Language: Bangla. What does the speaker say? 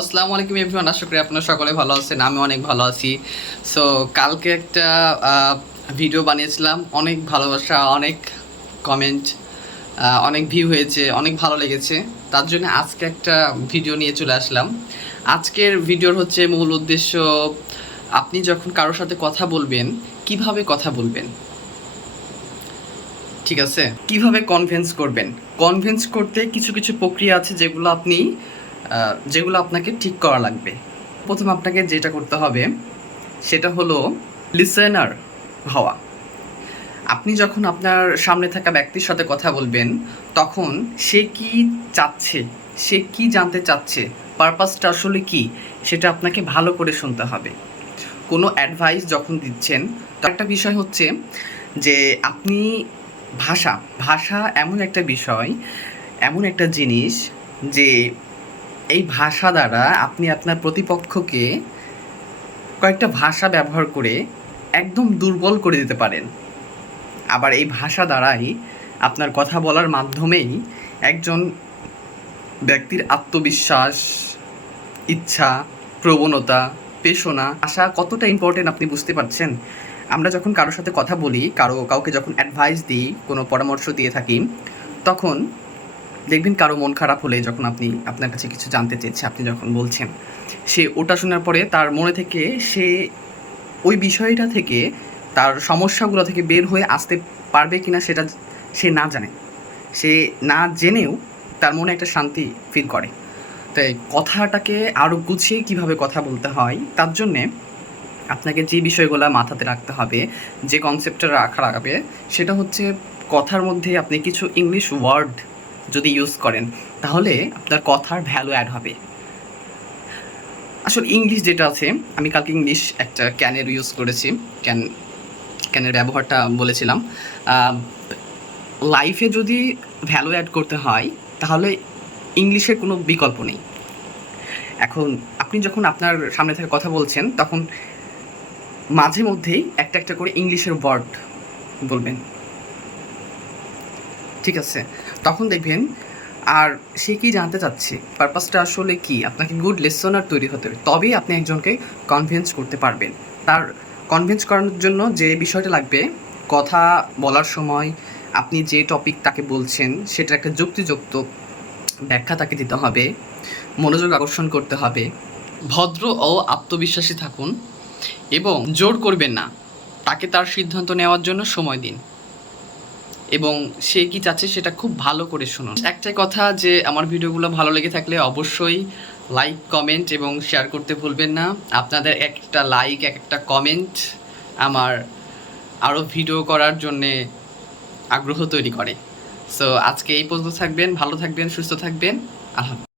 আসসালামু আলাইকুম এভরিওয়ান, আশা করি আপনারা সকলে ভালো আছেন। আমি অনেক ভালো আছি। সো কালকে একটা ভিডিও বানিয়েছিলাম, অনেক ভালোবাসা, অনেক কমেন্ট, অনেক ভিউ হয়েছে, অনেক ভালো লেগেছে। তার জন্য আজকে একটা ভিডিও নিয়ে চলে আসলাম। আজকের ভিডিওর হচ্ছে মূল উদ্দেশ্য, আপনি যখন কারোর সাথে কথা বলবেন কিভাবে কথা বলবেন, ঠিক আছে? কিভাবে কনভিন্স করবেন। কনভিন্স করতে কিছু কিছু প্রক্রিয়া আছে যেগুলো আপনাকে ঠিক করা লাগবে। প্রথম আপনাকে যেটা করতে হবে সেটা হলো লিসেনার হওয়া। আপনি যখন আপনার সামনে থাকা ব্যক্তির সাথে কথা বলবেন তখন সে কি চাচ্ছে, সে কি জানতে চাচ্ছে, পারপাসটা আসলে কি, সেটা আপনাকে ভালো করে শুনতে হবে। কোনো অ্যাডভাইস যখন দিচ্ছেন, তো একটা বিষয় হচ্ছে যে আপনি ভাষা ভাষা এমন একটা বিষয়, এমন একটা জিনিস যে এই ভাষা দ্বারা আপনি আপনার প্রতিপক্ষকে কয়েকটা ভাষা ব্যবহার করে একদম দুর্বল করে দিতে পারেন। আবার এই ভাষা দ্বারাই আপনার কথা বলার মাধ্যমেই একজন ব্যক্তির আত্মবিশ্বাস, ইচ্ছা, প্রবণতা, পেশনা, ভাষা কতটা ইম্পর্টেন্ট আপনি বুঝতে পারছেন? আমরা যখন কারোর সাথে কথা বলি, কাউকে যখন অ্যাডভাইস দিই, কোনো পরামর্শ দিয়ে থাকি, তখন দেখবেন কারো মন খারাপ হলে যখন আপনি আপনার কাছে কিছু জানতে চেয়েছে, আপনি যখন বলছেন, সে ওটা শোনার পরে তার মনে থেকে সে ওই বিষয়টা থেকে, তার সমস্যাগুলো থেকে বের হয়ে আসতে পারবে কিনা সেটা সে না জানে। সে না জেনেও তার মনে একটা শান্তি ফিল করে। তাই কথাটাকে আরও গুছিয়ে কীভাবে কথা বলতে হয়, তার জন্যে আপনাকে যে বিষয়গুলো মাথাতে রাখতে হবে, যে কনসেপ্টটা রাখা লাগবে, সেটা হচ্ছে কথার মধ্যে আপনি কিছু ইংলিশ ওয়ার্ড যদি ইউজ করেন তাহলে আপনার কথার ভ্যালু অ্যাড হবে। আসলে ইংলিশ যেটা আছে, আমি কালকে ইংলিশ একটা ক্যানের ইউজ করেছি, ক্যানের ব্যবহারটা বলেছিলাম। লাইফে যদি ভ্যালু অ্যাড করতে হয় তাহলে ইংলিশের কোনো বিকল্প নেই। এখন আপনি যখন আপনার সামনে থেকে কথা বলছেন তখন মাঝে মধ্যেই একটা একটা করে ইংলিশের ওয়ার্ড বলবেন, ঠিক আছে? তখন দেখবেন আর সে কী জানতে চাচ্ছে, পারপাসটা আসলে কি, আপনাকে গুড লিসনার তৈরি হতে হবে, তবেই আপনি একজনকে কনভিন্স করতে পারবেন। তার কনভিন্স করানোর জন্য যে বিষয়টা লাগবে, কথা বলার সময় আপনি যে টপিক তাকে বলছেন সেটার একটা যুক্তিযুক্ত ব্যাখ্যা তাকে দিতে হবে, মনোযোগ আকর্ষণ করতে হবে, ভদ্র ও আত্মবিশ্বাসী থাকুন এবং জোর করবেন না। তাকে তার সিদ্ধান্ত নেওয়ার জন্য সময় দিন এবং সে কি চাচ্ছে সেটা খুব ভালো করে শুনুন। একটাই কথা, যে আমার ভিডিওগুলো ভালো লেগে থাকলে অবশ্যই লাইক, কমেন্ট এবং শেয়ার করতে ভুলবেন না। আপনাদের একটা লাইক, একটা কমেন্ট আমার আরও ভিডিও করার জন্যে আগ্রহ তৈরি করে। সো আজকে এই পর্যন্ত থাকবেন, ভালো থাকবেন, সুস্থ থাকবেন। আল্লাহ।